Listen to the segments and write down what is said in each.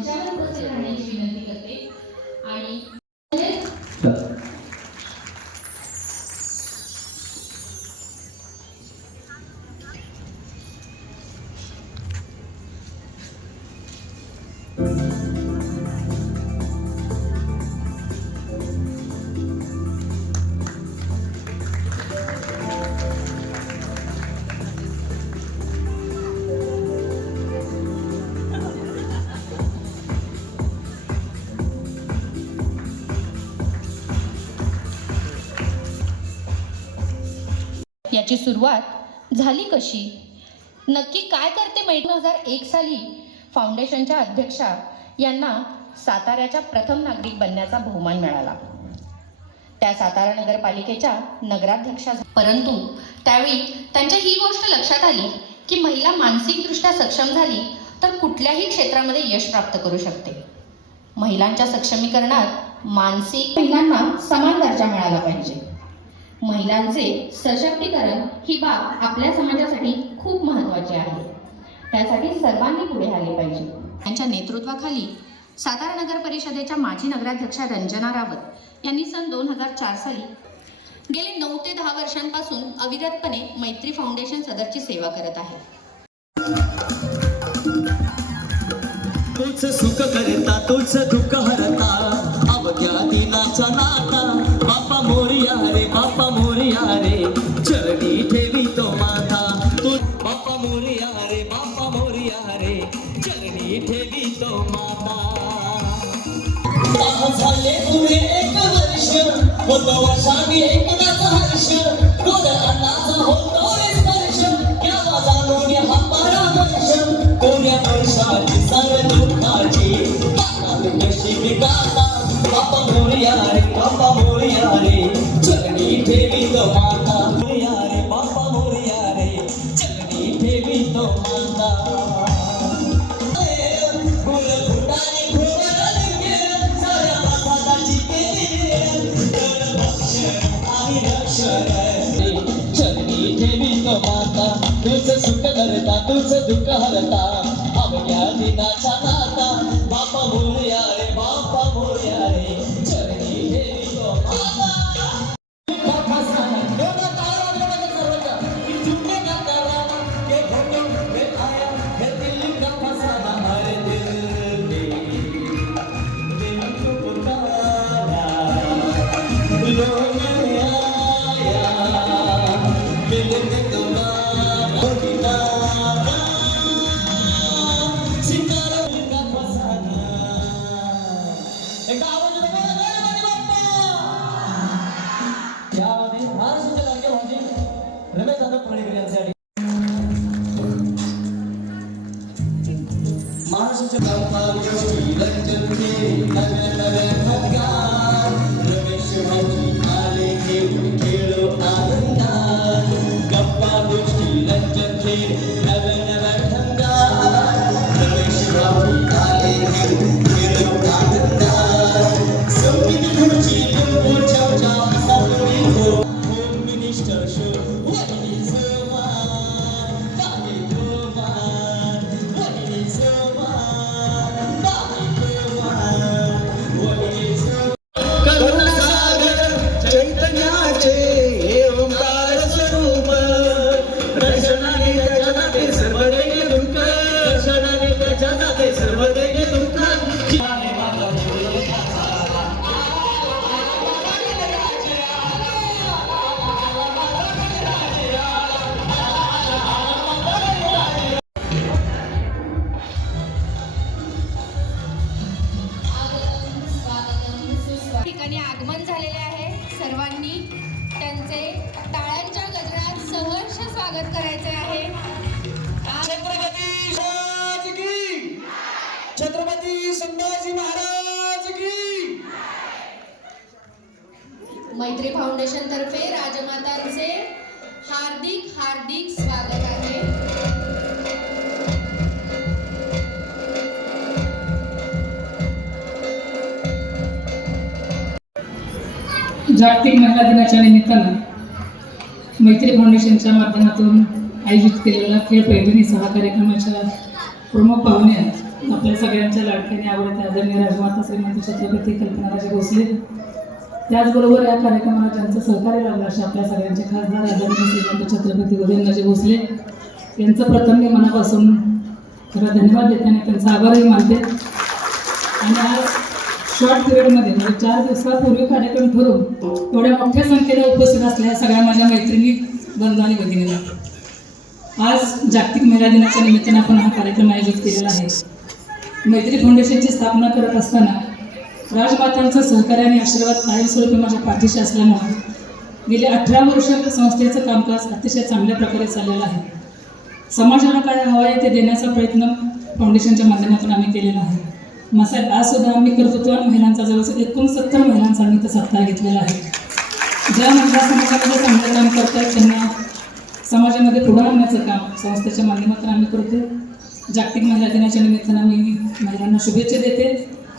मंचावर उपस्थित राहण्याची विनंती करते आणि याची सुरुवात झाली कशी, नक्की काय करते 2001 साली फाउंडेशनच्या अध्यक्षा यांना साताऱ्याच्या प्रथम नागरिक बनण्याचा बहुमान मिळाला. त्या सातारा नगरपालिकेच्या नगराध्यक्षा. परंतु त्यावेळी त्यांच्या ही गोष्ट लक्षात आली की महिला मानसिकदृष्ट्या सक्षम झाली तर कुठल्याही क्षेत्रामध्ये यश प्राप्त करू शकते. महिलांच्या सक्षमीकरणात मानसिक महिलांना समान दर्जा मिळाला पाहिजे. महिलांचे सशक्तीकरण ही बाब आपल्या समाजासाठी खूप महत्त्वाची आहे. त्यासाठी सर्वांनी पुढे आले पाहिजे. त्यांच्या नेतृत्वाखाली सातारा नगर परिषदेच्या माजी नगराध्यक्षा रंजना रावत यांनी सन 2004 साली गेले 9 ते 10 वर्षांपासून अविरतपणे मैत्री फाउंडेशन सदरची सेवा करत आहे. तूच सुख करता तूच दुःख हरता अवघ्या दिनाचा नाता बाप्पा मोरया रे बाप्पा मोरया रे चरणी ठेवी तो माता तू बाप्पा मोरया रे बाप्पा मोरया रे चरणी ठेवी तो माता. झाले पुढे 1 वर्ष होतो वर्षांनी एकदाचा हर्ष गोड अन्नाचा होतो रे स्पर्श केव्हा जाणून हा परामर्श कोण्या वर्षाची सर्व दुःखाची कशी विकासा बाप्पा मोरया रे बाप्पा मोरया रे चरणी ठेवी तो माता मोरया रे बाप्पा मोरया रे चरणी ठेवी तो माता. चरणी ठेवी तो माता तुझ सुख करता तुझ दुःख हरता अवघ्या दिनाचा नाता बाप्पा मोरया रे बाप्पा मोरया रे चरणी ठेवी तो माता. आगमन झालेले आहे. सर्वांनी त्यांचे टाळ्यांच्या गजरात सहर्ष स्वागत करायचे आहे. छत्रपती संभाजी महाराज की. मैत्री फाउंडेशन तर्फे राजमातांचे हार्दिक हार्दिक स्वागत आहे. जागतिक महिला दिनाच्या निमित्तानं मैत्री फाउंडेशनच्या माध्यमातून आयोजित केलेला खेळ पैठणी सभा कार्यक्रमाच्या प्रमुख पाहुणे आहेत आपल्या सगळ्यांच्या लाडक्याने आवडत्या आदरणीय राजमाता श्रीमती छत्रपती कल्पनाराजे भोसले, त्याचबरोबर या कार्यक्रमाला ज्यांचं सहकार्य लाभलं असे आपल्या सगळ्यांचे खासदार आदरणीय श्रीमंत छत्रपती उदयनराजे भोसले यांचं प्रथम मी मनापासून खरं धन्यवाद देते आणि त्यांचा आभारही मानते. आणि आज शॉर्ट पिरियडमध्ये म्हणजे 4 दिवसापूर्वी कार्यक्रम ठरवून एवढ्या मोठ्या संख्येने उपस्थित असलेल्या सगळ्या माझ्या मैत्रिणी, बंधू आणि भगिनींना आज जागतिक महिला दिनाच्या निमित्ताने आपण हा कार्यक्रम आयोजित केलेला आहे. मैत्री फाउंडेशनची स्थापना करत असताना राजमातांचं सहकार्य आणि आशीर्वाद कायमस्वरूपी माझ्या पाठीशी असल्यामुळे गेली 18 वर्ष संस्थेचं कामकाज अतिशय चांगल्या प्रकारे चाललेलं आहे. समाजाला काय हवं आहे ते देण्याचा प्रयत्न फाउंडेशनच्या माध्यमातून आम्ही केलेला आहे. मसाला आज सुद्धा आम्ही कर्तृत्ववान महिलांचा जवळजवळ 69 महिलांचा आम्ही इथं सत्कार घेतलेला आहे. ज्या महिला समाजामध्ये चांगलं काम करतात त्यांना समाजामध्ये पुढे आणण्याचं काम संस्थेच्या माध्यमातून आम्ही करतो. जागतिक महिला दिनाच्या निमित्तानं मी महिलांना शुभेच्छा देते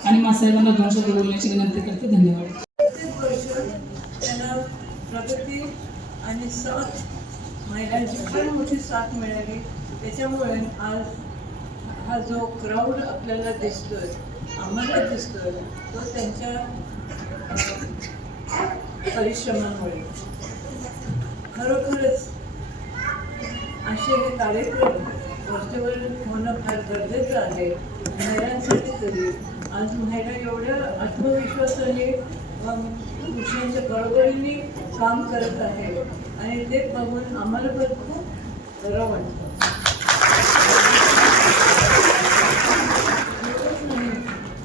आणि मासाहेबांना 2 शब्द बोलण्याची विनंती करते. धन्यवाद. प्रत्येक वर्ष त्यांना प्रगती आणि साथ, महिलांची फार मोठी साथ मिळाली. त्याच्यामुळे आज हा जो क्राऊड आपल्याला दिसतोय, आम्हाला दिसतोय, तो त्यांच्या परिश्रमामुळे. खरोखरच असे हे कार्यक्रम वरचेवर होणं फार गरजेचं आहे महिलांसाठी. तरी आज महिला एवढ्या आत्मविश्वासाने पुरुषांच्या बरोबरीने काम करत आहे आणि ते बघून आम्हाला पण खूप बरं वाटतं.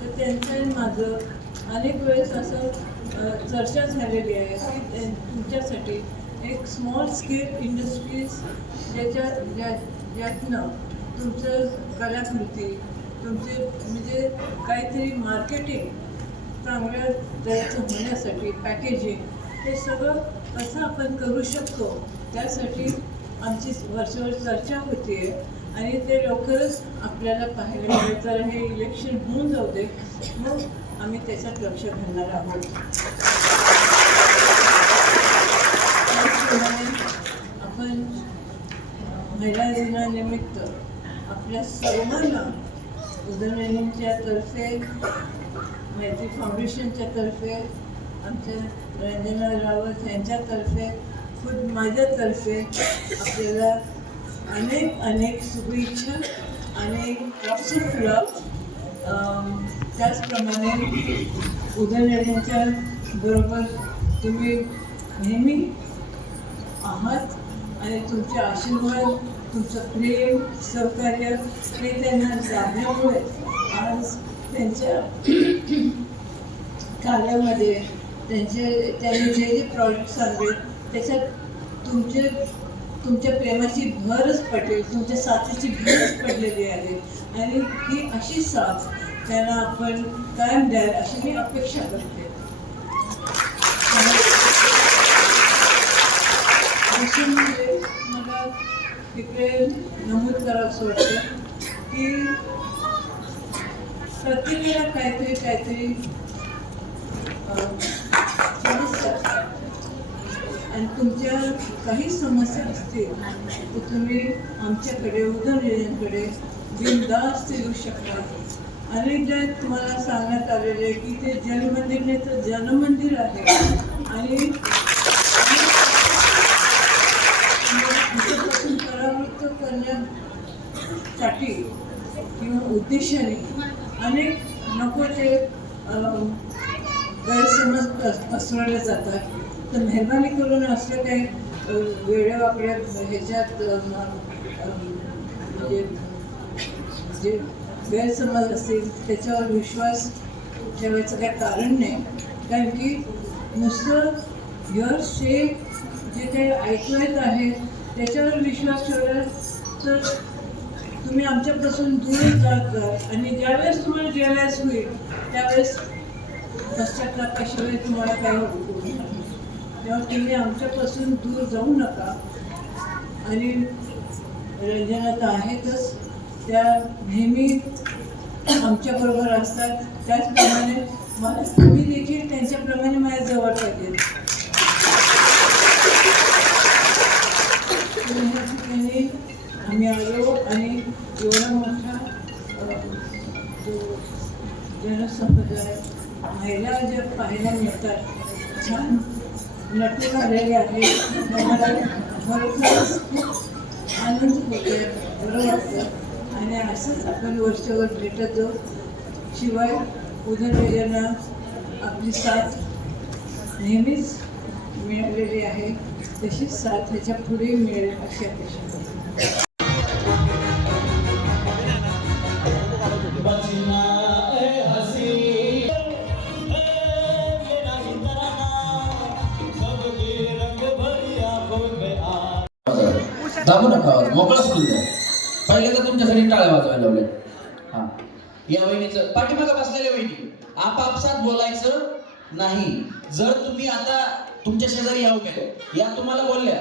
तर त्यांचं आणि माझं अनेक वेळेस असं चर्चा झालेली आहे की तुमच्यासाठी एक स्मॉल स्केल इंडस्ट्रीज ज्यातनं तुमचं कलाकृती, तुमचे म्हणजे काहीतरी मार्केटिंग चांगल्या दराचं होण्यासाठी, पॅकेजिंग, हे सगळं कसं आपण करू शकतो त्यासाठी आमची वर्षभर चर्चा होती आहे. आणि ते लवकरच आपल्याला पाहायला मिळेल. तर हे इलेक्शन होऊन जाऊ दे, मग आम्ही त्याच्यात लक्ष घालणार आहोत. त्याचप्रमाणे आपण महिला दिनानिमित्त आपल्या सर्वांना उदयनराजेंच्या तर्फे, मैत्री फाउंडेशनच्या तर्फे, आमच्या रंजना रावत यांच्यातर्फे, खुद माझ्यातर्फे आपल्याला अनेक अनेक शुभेच्छा आणि प्रॉक्सी फुलं. त्याचप्रमाणे उदयनराजेंच्या बरोबर तुम्ही नेहमी आहात आणि तुमचे आशीर्वाद, तुमचं प्रेम, सहकार्य हे त्यांना लाभल्यामुळे आज त्यांच्या कार्यामध्ये त्यांनी जे प्रॉडक्ट्स आणले त्याच्यात तुमच्या प्रेमाची भरच पडेल, तुमच्या साथीची भरच पडलेली आहे. आणि ही अशी साथ त्यांना आपण कायम द्याल अशी मी अपेक्षा करते. म्हणजे मला तिकडे नमूद करावंसं वाटतं की प्रत्येकाला काहीतरी समस्या असतात आणि तुमच्या काही समस्या असतील तर तुम्ही आमच्याकडे, उदयनराजेंकडे बिनधास्त येऊ शकता. अनेकदा तुम्हाला सांगण्यात आलेले आहे की ते जलमंदिर नाही तर जनमंदिर आहे आणि त्याच्यापासून परावृत्त करण्यासाठी किंवा उद्देशाने अनेक नको ते गैरसमज पसरवले जातात. तर मेहरबानी करून असं काही वेड्यावाकड्या ह्याच्यात म्हणजे जे गैरसमज असतील त्याच्यावर विश्वास ठेवायचं काही कारण नाही. कारण की नुसतं यश हे जे काही ऐकवायचं आहे त्याच्यावर विश्वास ठेवला तर तुम्ही आमच्यापासून दूर जात आणि ज्यावेळेस तुम्हाला रिअलाइज होईल त्यावेळेस पश्चातापाशिवाय तुम्हाला काय होऊ नाही. तेव्हा तुम्ही आमच्यापासून दूर जाऊ नका. आणि रंजना तर आहेतच, त्या नेहमी आमच्याबरोबर असतात. त्याचप्रमाणे मला तुम्ही देखील त्यांच्याप्रमाणे माझ्या जवळ पाहिजे. या ठिकाणी आम्ही आलो आणि एवढा मोठा पाहायला मिळतात छान नटून आलेले आहे मला खरोखरच खूप आनंद होतो बरं वाटतं आणि असंच आपण वर्षभर भेटत जाऊ शिवाय उदरवेगांना आपली साथ नेहमीच मिळालेली आहे तशीच साथ ह्याच्या पुढे मिळेल अशी अपेक्षा करतो. बचना ए हसी ये नहीं तराना सबके रंग भरी आंखों में आ दाबू नका आवाज मोकळा सुटू द्या. पहिले तर तुमच्यासाठी टाळ्या वाजवायला लावले. हा या वहिनीचं पाठीमागं बसलेल्या वहिनी आपापसात बोलायचं नाही. जर तुम्ही आता तुमच्या शेजारी यावं काय या तुम्हाला बोलल्या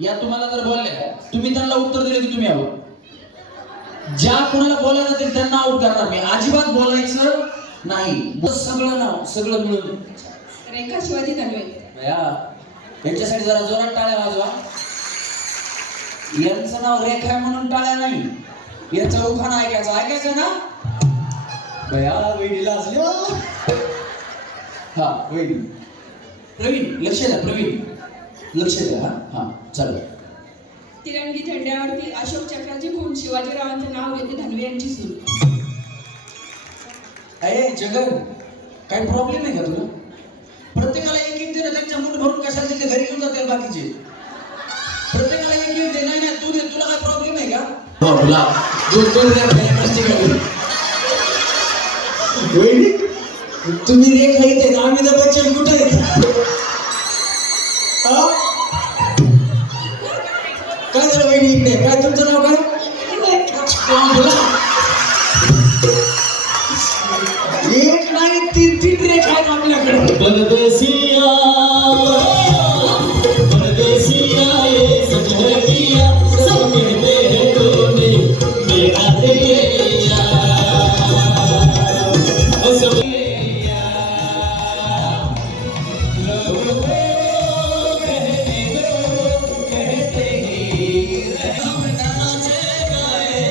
या तुम्हाला जर बोलल्या तुम्ही त्यांना उत्तर दिले की तुम्ही यावं. ज्या कोणाला बोलायला जातील त्यांना आउट करणार मी. अजिबात बोलायचं नाही. सगळं नाव सगळं मिळून रेखा शिवाजी धनवे. यांच्यासाठी जरा जोरात टाळ्या वाजवा. यांचं नाव रेखा आहे म्हणून टाळ्या नाही. याचं उखाणं ऐकायचं ना बया वहिनीला असले. हा वहिनी प्रवीण लक्ष द्या. प्रवीण लक्ष द्या. हा हा चालेल. तिरंगी झेंड्यावरती अशोक चक्राची खूण शिवाजीरावांचं नाव घेते धनवे यांची सून. अरे जगन काही प्रॉब्लेम आहे का तुला? प्रत्येकाला एक एक दे ना. त्यांच्या मूठ भरून कशाला तिथे घरी घेऊन जातील बाकीचे. प्रत्येकाला एक एक दे. नाही तू दे. तुला काय प्रॉब्लेम आहे का? तुला दोन वहिनी तुम्ही रेखा येते आम्ही तर बच्चन कुठे येत काय झालं वहिनी इकडे? काय तुमचं नाव काय? एक नाही तीन रेखा आहेत आपल्याकडे. परदेसिया परदेसिया ये सजनिया सब कहते हैं तूने मेरा दिल लिया ओ सब लिया लोगों कहते ही हम नाचे गाए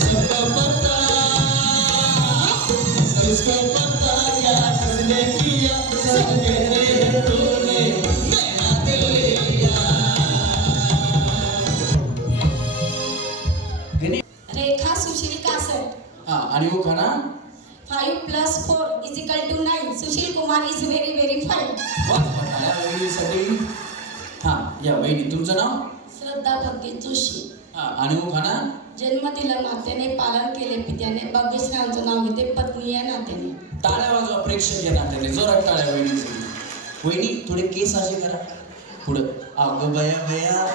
सबका पता उसको पता क्या किसने किया सब कहते हैं तूने मेरा दिल लिया. रेखा सुशील कासट. हा आणि उखाणा 5 + 4 = 9. Sushil Kumar is very very fine. वहिनीसाठी. हा या वहिनी तुमचं नाव? श्रद्धा भगीत जोशी. हा आणि उखाणा जन्म दिला मातेने, पालन केले पित्याने, भाग्यश्रीयांचं नाव घेते पत्नी या नात्याने. टाळ्या वाजवा प्रेक्षक या नात्याने. जोरात टाळ्या वहिनीसाठी. वहिनी थोडे केस असे करा पुढं. अगं बया बया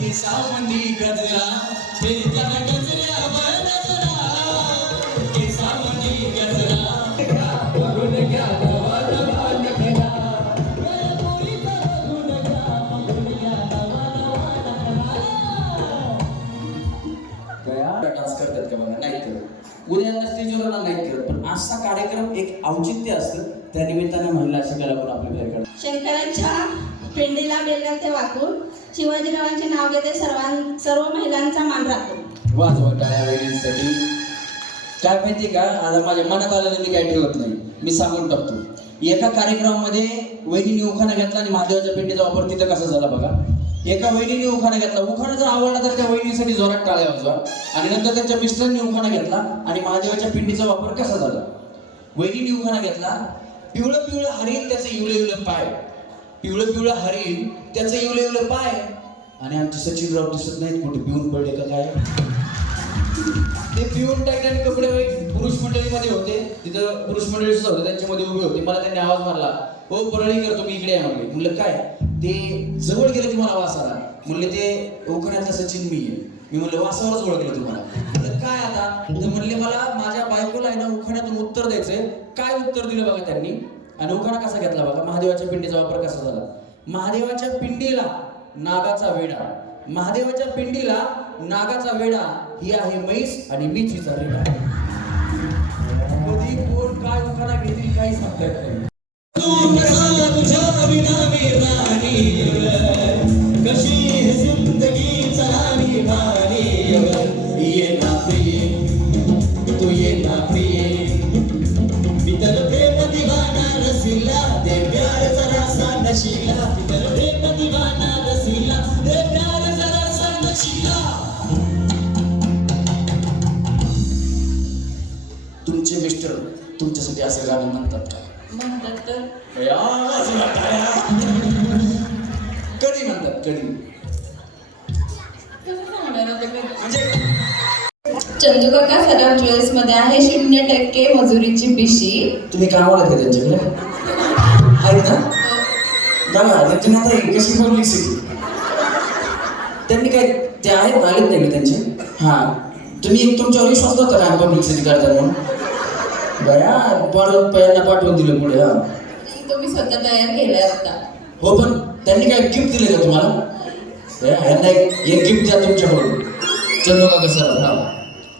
केसामंदी गजरा फिर त्याला गजऱ्या बनजरा केसामंदी गजरा बघून घ्या नवाला भान घ्या मेरा पोरी बघून घ्या बघून घ्या नवाला भान गया. डान्स करतात का बघा? नाही करत. उद्या स्टेजवर नाही करत. पण असा कार्यक्रम एक औचित्य असतं. त्या निमित्तानं महिला अशी कलाकार आपल्या बाहेर काढतात. शंकरांच्या पिंडीला बेलगाव ते वाकून शिवाजीरावांचे नाव घेते सर्व महिलांचा मान राखून. वाजवा टाळ्या वहिनीसाठी. काय माहिती का आता माझ्या मनात आलेलं मी काही ठेवत नाही. मी सांगून टाकतो. एका कार्यक्रमामध्ये वहिनीने उखाणा घेतला आणि महादेवाच्या पिंडीचा वापर तिथं कसा झाला बघा. एका वहिनीने उखाणा घेतला. उखाणा जर आवडला तर त्या वहिनीसाठी जोरात टाळ्या वाजवा. आणि नंतर त्यांच्या मिस्टरांनी उखाणा घेतला आणि महादेवाच्या पिंडीचा वापर कसा झाला. वहिनीने उखाणा घेतला. पिवळं पिवळं हरिण त्याचं इवलं इवलं पाय. पिवळं पिवळं हरिण त्याचं इवलं इवलं पाय. आणि आमचे सचिनराव दिसत नाहीत कुठे पिऊन पडले का काय. ते पिऊन टाकल्याने कपडे पुरुष मंडळीमध्ये होते. तिथं पुरुष मंडळी सुद्धा होते. त्यांच्यामध्ये उभे होते. मला त्यांनी आवाज मारला. हो परळीकर तुम्ही इकडे या म्हणले. म्हणलं काय? ते जवळ गेले तुम्हाला वासाला. म्हणले ते उखाण्यातला सचिन मी आहे. मी म्हणलं वासावरच ओळखलं तुम्हाला. म्हणलं काय आता? तर म्हणले मला माझ्या बायकोला आहे ना उखाण्यातून उत्तर द्यायचंय. काय उत्तर दिलं बघा त्यांनी. आणि उखाणा कसा घेतला बघा. महादेवाच्या पिंडीचा वापर कसा झाला. महादेवाच्या पिंडीला नागाचा वेडा. महादेवाच्या पिंडीला नागाचा वेडा ही आहे म्हैस आणि मीच हिचा रेडा. कधी कोण काय उखाणा घेतील काही सांगता येत नाही. तुझ्या विना मी राणी कशी जिंदगी चाली मानी ये ना प्रिय तू ये ना प्रिय मी तर प्रेम तुमच्यासाठी असं गाणं म्हणतात का? म्हणतात तर या, वाजवा टाळ्या. कधी म्हणतात कधी? कसं सांगणार आता मी? म्हणजे चंदू काका सराफ ज्वेल्स मध्ये आहे 0% मजुरीची पिशी. तुम्ही कामाला आहेत का त्यांच्याकडे? आहेत ना? बघा त्यांची आता कशी पब्लिक सिटी त्यांनी काय ते आहेत आलेत नाही का त्यांचे? हां तुम्ही तुमच्यावर विश्वास नव्हता का पब्लिक सिटी करतात म्हणून? बया यांना पाठवून दिलं पुढे. हा तो मी स्वतः तयार केलाय आता. हो पण त्यांनी काय गिफ्ट दिले का तुम्हाला? यांना एक गिफ्ट द्या तुमच्याकडून चंदू काका सर. हा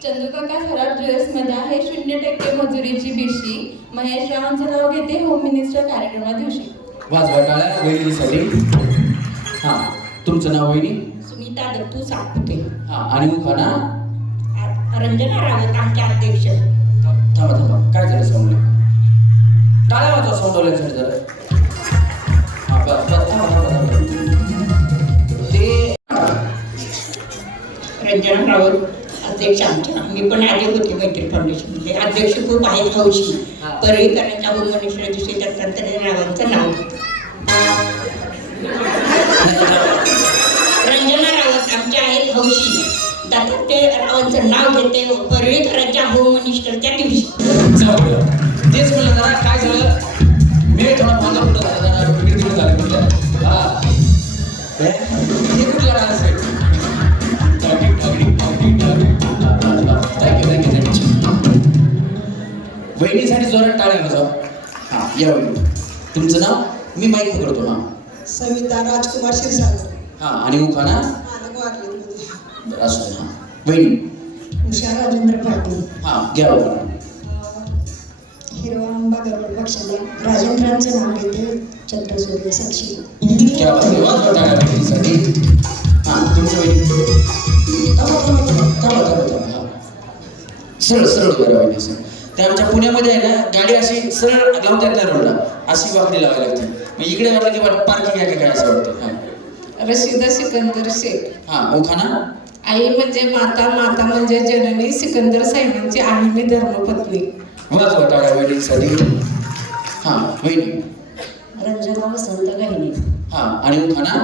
चंदू काका सराफ ज्वेल्स मध्ये आहे 0% मजुरीची पिशी. महेश रावांचं नाव घेते होम मिनिस्टर कार्यक्रमा दिवशी. वाजवा टाळ्या वहिनीसाठी. हां तुमचं नाव वहिनी? सुनीता दत्तू सातपुते. हां आणि उखाणा? रंजना रावत आमचे अध्यक्ष. थांबा थांबा काय झालं समोर? टाळ्या वाजवा समोरल्यासाठी जरा. हां बस बस थांबा थांबा थांबा. ते रंजना रावत अध्यक्ष आमच्या. मी पण आले होते मैत्री फाउंडेशनमध्ये. अध्यक्ष खूप आहेत हौशी. परळीकरांच्या होम मिनिस्टर दिवशी दत्तात्रय रावांचं नाव. रंजना रावत आमच्या आहेत हौशी. दत्तात्रय रावांचं नाव घेते परळीकरांच्या होम मिनिस्टरच्या दिवशी. तेच म्हणलं जरा काय झालं मी थोडा माझा पुढं झाला जरा तिकडे झालं म्हटलं. हा हे कुठला डान्स आहे? वहिनीसाठी जोरात टाळ्या वाजवा. हां या वहिनी तुमचं नाव? मी माहीत पकडतो. हां सविता राजकुमार क्षीरसागर. हां आणि उखाणा? असू दे. हां वहिनी? उषा राजेंद्र पाटील. हां घ्या उखाणा. हिरवा गरुड पक्षाने राजेंद्रांचं नाव घेते चंद्रसूर्य साक्षी. क्या बात आहे. वाजवा टाळ्या वहिनीसाठी. हां तुमचं वहिनी? हां सरळ सरळ करा वहिनी सर. ते आमच्या पुण्यामध्ये आहे ना गाडी अशी सरळ लावता येत नाही रोडला, अशी वाकडी लावायला लागते. मग इकडे वाटलं की पार्किंग आहे का काय असं वाटतं. हां रशिदा सिकंदर शेख. हां उखाणा? आई म्हणजे माता, माता म्हणजे जननी. सिकंदर साहेबांची आई मी धर्मपत्नी. वाजवा टाळ्या वहिनीसाठी. हां वहिनी? रंजना वसंत गहिनी. हां आणि उखाणा?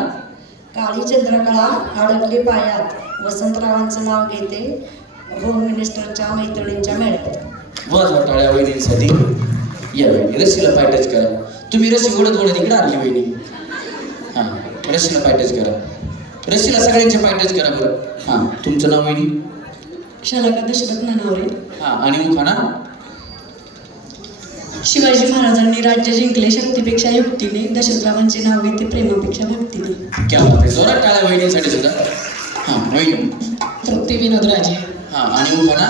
काळी चंद्रकळा अडकली पायात वसंतरावांचं नाव घेते होम मिनिस्टरच्या मैत्रिणींच्या मेळ्यात. वाजवा टाळ्या वहिनीसाठी. या वहिनी रशीला पाय टच करा. तुम्ही रशी ओढत ओढत इकडे आणली वहिनी. हां रशीला पाय टच करा. रशीला सगळ्यांचे पाय टच करा बरं. हां तुमचं नाव वहिनी? शलाका दशरथ ननावरे. हां आणि उखाणा? शिवाजी महाराजांनी राज्य जिंकले शक्तीपेक्षा युक्तीने दशरथरावांचे नाव घेते प्रेमापेक्षा भक्तीने. क्या बात आहे. जोरात टाळ्या वहिनीसाठी सुद्धा. हां वहिनी? तृप्ती विनोदराजे. हां आणि उखाणा?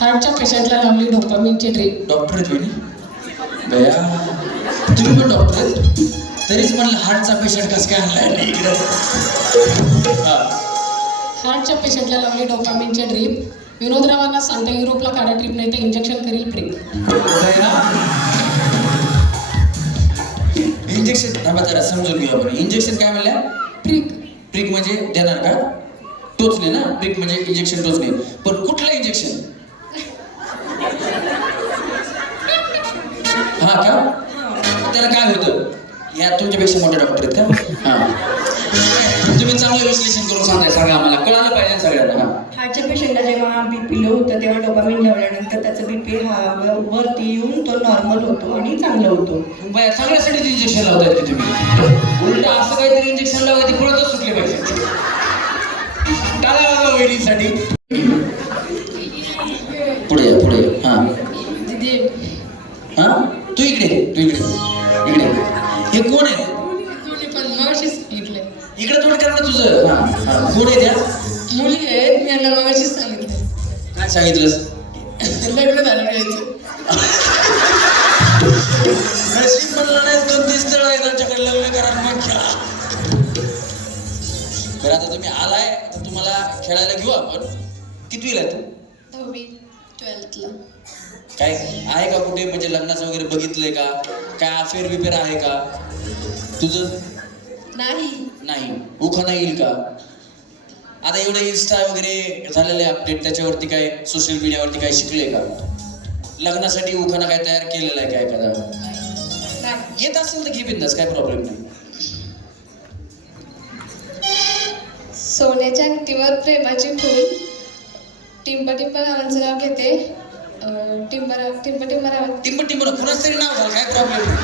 हार्टच्या पेशंटला लावली डोपामिनची ड्रीप. डॉक्टर आहेत वहिनी? बया तुम्ही पण डॉक्टर आहेत? तरीच म्हणलं हार्टचा पेशंट कसं काय आणलाय नाही इकडे. हां हार्टच्या पेशंटला लावली डोपामिनची ड्रीप. विनोदरावांना सांगता युरोपला काढा ट्रीप, नाही तर इंजेक्शन करील प्रिक. इंजेक्शन थांबा जरा समजून घेऊ आपण. इंजेक्शन काय म्हणल्या? प्रिक. प्रिक म्हणजे देणार का? टोचणे ना. प्रिक म्हणजे इंजेक्शन टोचणे. पण कुठलं इंजेक्शन? हा का? त्याला काय होतं? या तुमच्यापेक्षा मोठे डॉक्टर आहेत का? हां तुम्ही चांगलं विश्लेषण करून सांगा आम्हाला, कळालं पाहिजे सगळ्यांना. हां हार्टच्या पेशंटला जेव्हा बीपी लो होतं तेव्हा डोपामिन लावल्यानंतर त्याचं बीपी हा वरती येऊन तो नॉर्मल होतो आणि चांगला होतो. बया चांगल्यासाठी इंजेक्शन लावतायत की तुम्ही? उलट असं काहीतरी इंजेक्शन लावा ती पळतच सुटले पाहिजे. टाळ्या वाजवा वहिनीसाठी. पुढे या पुढे या. हां हां तू इकडे इकडे हे कोण आहे? मगाशी सांगितलंय. इकडे थोडं करा ना तुझं. हां कोण आहे त्या? मुली आहेत. मी यांना मगाशीच सांगितलं. काय सांगितलंस? लग्न झालं यायचं. नशीब म्हणलं नाही 2-3 स्थळ आहे त्यांच्याकडे लग्न करा मग खेळा. बरं आता तुम्ही आलाय तर तुम्हाला खेळायला घेऊ आपण. कितवीला आहे तू? 10वी 12thला. काय आहे का कुठे म्हणजे लग्नाचं वगैरे बघितलंय का? काय अफेअर बिफेअर आहे का तुझं? नाही. उखाणा येईल का? आता एवढं इन्स्टा वगैरे झालेलं आहे अपडेट, त्याच्यावरती काय सोशल मीडियावरती काय शिकले का? लग्नासाठी उखाणा काय तयार केलेला आहे काय एखादा? नाही. येत असेल तर घे बिंदास, काय प्रॉब्लेम नाही. सोन्याच्या अंगठीवर प्रेमाची फूल, टिंब टिंब नावांचं नाव घेते. टिंब टिंब टिंब नाव. टिंब टिंब कुणाच तरी नाव घाल, काय प्रॉब्लेम नाही.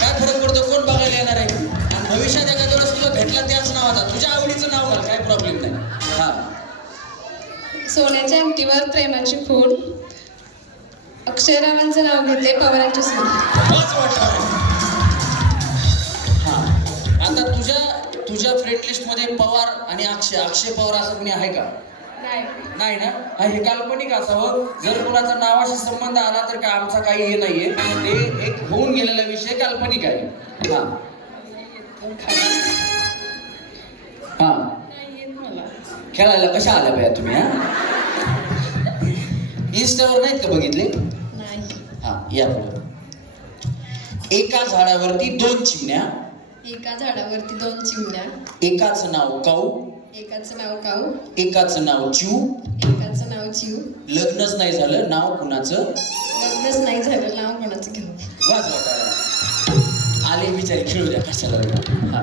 काय फरक पडतो, कोण बघायला येणार आहे? आणि भविष्यात एखाद्या वेळेस तुला भेटला त्याच नावाचा, तुझ्या आवडीचं नाव घाल, काय प्रॉब्लेम नाही. हा, सोन्याच्या अंगठीवर प्रेमाची फूल, अक्षयरावांचं नाव घेते. पवारांची सून. बस वाटतं. हा, आता तुझ्या फ्रेंड लिस्ट मध्ये पवार आणि अक्षय पवार असं कोणी आहे का? नाही ना. हा, हे काल्पनिक असावं. जर कोणाचा नावाशी संबंध आला तर काय आमचा काही हे नाहीये, ते एक होऊन गेलेला विषय काल्पनिक आहे. हा हा, खेळायला कशा आल्या बाया तुम्ही? हा, इंस्टावर नाहीत का बघितले? नाही. हा, या पुढे. एका झाडावरती 2 चिमण्या, एका झाडावरती 2 चिमण्या, एकाच नाव काऊ, एकाचं नाव काऊ, एकाचं नाव चिऊ, एकाचं नाव चिऊ. लग्नच नाही झालं, नाव कुणाचं? लग्नच नाही झालं, नाव कोणाचं घेऊ? वाज वाटायला आले बिचारी, खेळू द्या कशाला. हा,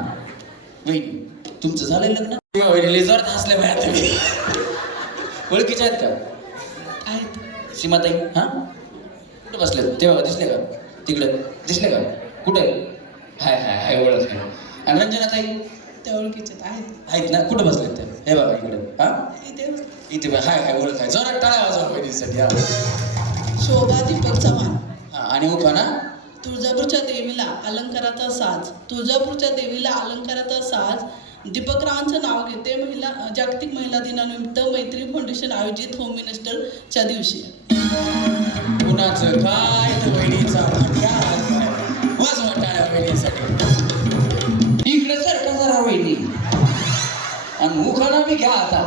वहिनी तुमचं झालंय लग्न? वहिनी जोरात हसल्या बाया तुम्ही. ओळखीच्या आहेत का? आहेत. सीमाताई? हा, कुठं बसले तेव्हा? दिसले का तिकडे? दिसले का कुठे? हाय हाय हाय, ओळख आहे. आणि रंजनाताई? त्या ओळखीचे आहेत. ना, कुठं बसलेत ते? हे बघा इकडे. हा, इथे इथे हाय हाय, ओळख आहे. जोरात टाळ्या वाजवा वहिनीसाठी. हा, शोभा दीपक चव्हाण. हा, आणि उखाणा? तुळजापूरच्या देवीला अलंकाराचा साज, तुळजापूरच्या देवीला अलंकाराचा साज. दीपकरावांचं नाव घेते. जागतिक महिला दिनानिमित्त मैत्री फाउंडेशन आयोजित होम मिनिस्टरच्या दिवशी. कुणाचं काय तर वहिनीचा वाजवा टाळ्या वहिनीसाठी. इकडे सारखा जरा वहिनी, आणि उखाणा बी घ्या आता.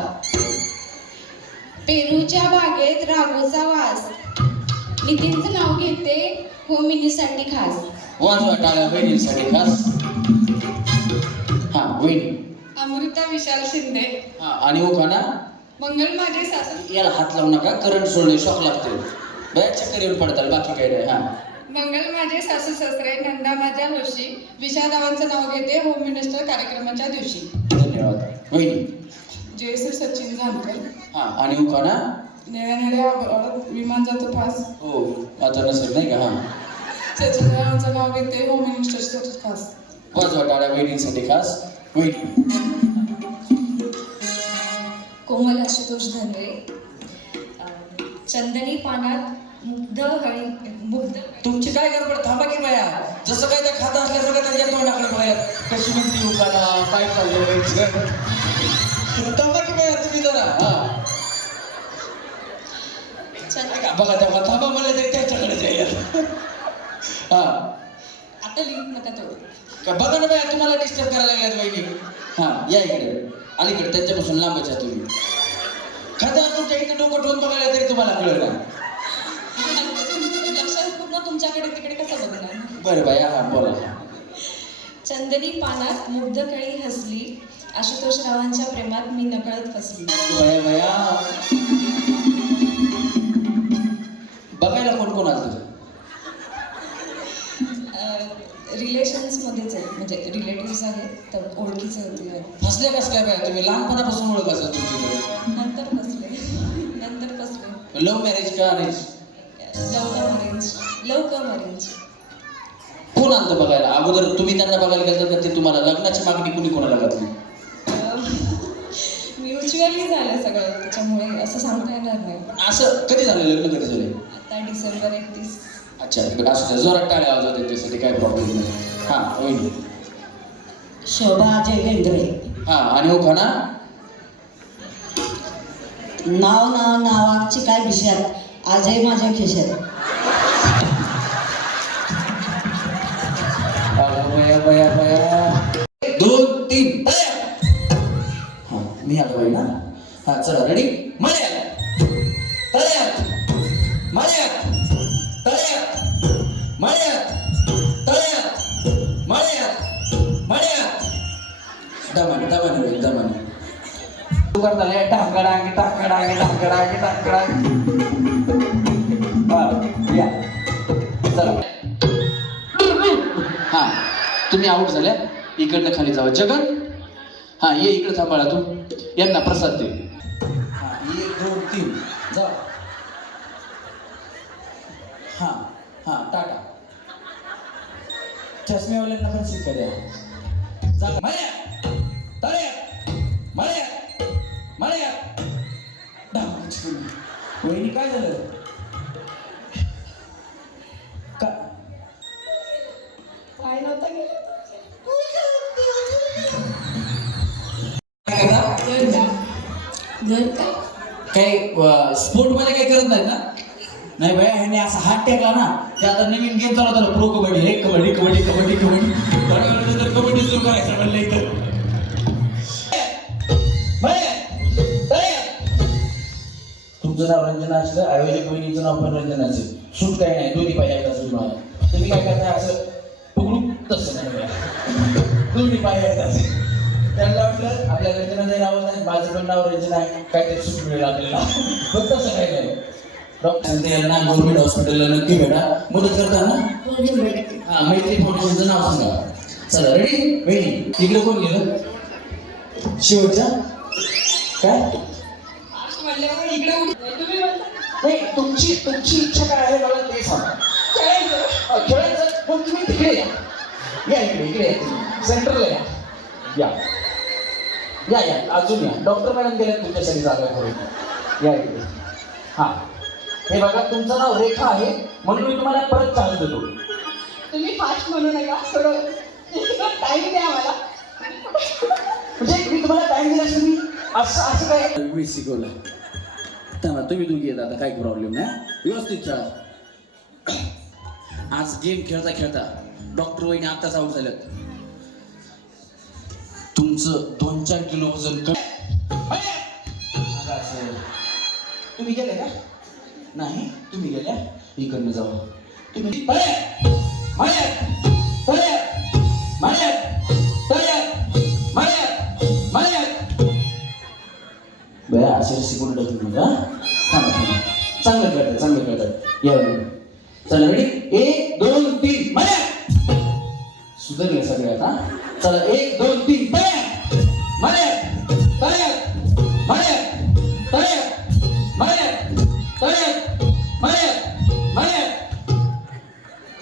पेरूच्या बागेत राघोचा वास, नितीनचं नाव घेते. होमिनीसाठी खास. वाजवा टाळ्या वहिनीसाठी खास. हा, वहिनी. अमृता विशाल शिंदे. हा, आणि उखाणा? मंगल माझे सासू. याला हात लावू नका, करंट सोडणे शॉक लागते. बॅच चक्कर येऊन पडतात, बाकी काही नाही. हा, मंगल माझे सासू सासरे, नंदा माझ्या हौशी. विशालरावांचं नाव घेते. होम मिनिस्टर कार्यक्रमाच्या दिवशी. धन्यवाद. वहिनी. जयश्री सचिन जानकर. हा, आणि उखाणा? निळ्या निळ्या विमान जातो फास. हो, आता नसेल नाही का? हा, सचिनरावांचं नाव घेते. होम मिनिस्टर खास. वाजवा टाळ्या वहिनीसाठी खास. वहिनी. कोमल आशुतोष धनवे. चंदनी पानात मुग्ध तुमची काय गडबड? थांबा की बाया. जसं काय त्या खाता असल्यासारखं त्यांच्या तोंडाकडे बघायला. कशी म्हणते उखाणा, काय चाललंय? थांबा की बाया तुम्ही जरा. हा, बघा तेव्हा थांबा मला तरी त्याच्याकडे जाईल. हा, आता लिंक नका तोडू. का बघा ना बाया, तुम्हाला डिस्टर्ब करायला लागल्यात वहिनी. हा, या इकडे, अलीकडे त्यांच्यापासून लांबच आहे तुम्ही. खाता तुमच्या इथे डोकं ठेवून बघायला तरी तुम्हाला कळलं ना. लक्षात पूर्ण तुमच्याकडे तिकडे कसं बघणार? बरं बाया, हा बोला. चंदनी पानात मुग्ध कळी हसली, आशुतोष रावांच्या प्रेमात मी नकळत फसली. बाया बाया, बघायला कोण कोण आलं? रिलेशन्समध्येच आहे, म्हणजे रिलेटिव्स आहेत, तर ओळखीचं होते. फसले कसं काय बाया तुम्ही? लहानपणापासून ओळख असेल तुमची. नंतर फसले. लव्ह मॅरेज का अरेंज? लव कम अरेंज. कोण आणतं बघायला? अगोदर तुम्ही त्यांना बघायला गेलं तर ते तुम्हाला लग्नाची मागणी कुणी कोणाला घातली? म्युच्युअली झालं सगळं, त्याच्यामुळे असं सांगता येणार नाही. असं कधी झालं? लग्न कधी झालं? आता डिसेंबर 31. अच्छा, इकडे असू जोरात टाळ्या आवाज त्यांच्यासाठी, काय प्रॉब्लेम नाही. हा, होईल. शोभा जयवेंद्रे. हा, आणि उखाणा? नावाची काय विषयात, आजही माझ्या खिशात. बया बया बया. 2 3 हा, मी आलो बाई ना. हा, चला रेडी. मळ्यात तळ्यात, मळ्यात तळ्यात, मळ्यात तळ्यात, मळ्यात मळ्यात. दमाने दमाने दमाने करताना टाकडांगे टाकडांगे टाकडांगे टाकडांगे. हा, या चला हा तुम्ही आऊट झाल्या इकडनं खाली जावा जगन हा ये इकडे थांबाळा तू यांना प्रसाद दे हा 1 2 3 जा हा हा टाटा चष्मेवाल्यांना पण शिक्का द्या चांगलं माळ्या ताळ्या माळ्या माळ्या वहिनी काय झालं का पाय नव्हता गेला काय करता घर काय काही स्पोर्ट मध्ये काही करत नाहीत ना नाही बाय ह्याने असा हात टेकला ना ते आता नवीन गेम चालू झाला प्रो कबड्डी हे कबड्डी कबड्डी कबड्डी कबड्डी थोड्या वेळानंतर कबड्डी सुरू करायचं म्हणलं इथं तुमचं नाव रंजना असलं आयोजक बहिणीचं नाव पण रंजना असेल सूट काही नाही दोन्ही पाहिजे एकदा सूट मला तुम्ही काय करताय असं पकडू तसं नाही दोन्ही पाहिजे एकदा त्यांना वाटलं आपल्या रंजनाचं नाव नाही माझं पण नाव रंजना आहे काहीतरी सूट मिळेल आपल्याला पण तसं काही नाही डॉक्टर यांना गव्हर्नमेंट हॉस्पिटलला नक्की भेटा मदत करता ना हा मैत्री फाउंडेशनचं नाव सांगा चला रेडी वेणी इकडे कोण गेलं शेवटच्या काय नाही तुमची इच्छा काय आहे मला ते सांगा खेळायचं पण तुम्ही तिकडे या इकडे सेंटरला या अजून या डॉक्टर मॅडम गेल्या तुमच्यासाठी जागा करून या इकडे हा हे बघा तुमचं नाव रेखा आहे म्हणून मी तुम्हाला परत चान्स देतो तुम्ही फास्ट म्हणू नका थोडं टाईम द्या मला म्हणजे मी तुम्हाला टाइम दिला असेल मी असं काय मी शिकवलं तर तुम्ही दोघी येत आता काही प्रॉब्लेम नाही व्यवस्थित खेळा आज गेम खेळता खेळता डॉक्टर वहिनी आत्ताच आऊट झाल्यात तुमचं 2-4 किलो वजन तुम्ही गेले का नाही तुम्ही गेल्या इकडनं जाऊ तुम्ही बया असे शिकून टाकून का चांगलं खेळतात या चला रेडी 1 2 3 माया सुधारले सगळे आता चला 1 2 3 माया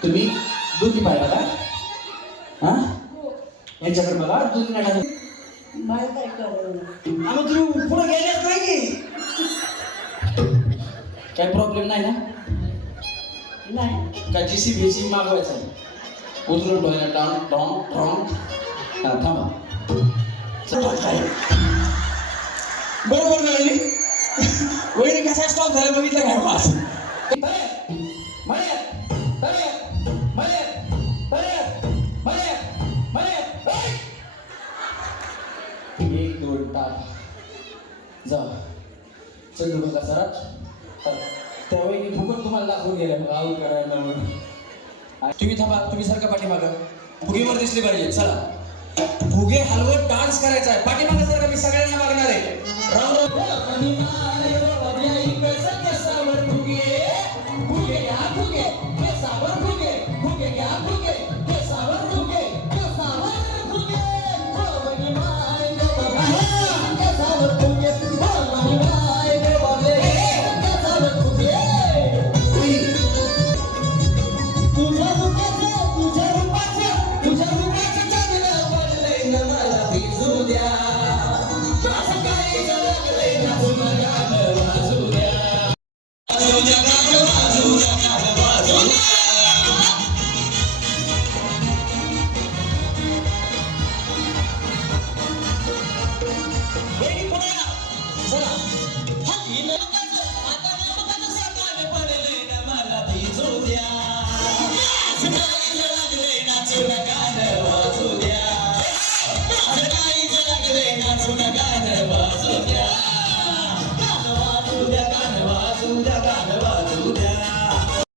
तुम्ही दोन्ही पाहिला का हा यांच्याकडे बघा दोन्ही नाटा मला काय कळलं आम्ही तुम्ही पुढे गेलेच नाही की काय प्रॉब्लेम नाही ना नाही का जीसी मागवायचं उतरून डोळ्याला टाऊन टॉम ट्रॉम हा थांबा बरोबर नाही वहिनी कसा स्टॉप झाला बघितलं काय पास एक दोन टाक जा चंदू बघा सरात त्यावेळी फुकट तुम्हाला दाखवून गेलं आऊट करायला म्हणून तुम्ही थांबा तुम्ही सारखा पाठीमागं फुगेवर दिसले पाहिजे चला फुगे हलवत डान्स करायचा आहे पाठीमागं सारखा मी सगळ्यांना मागणार आहे तुझ्या रूपाचं चांगलं पडलंय ना मला भिजू द्या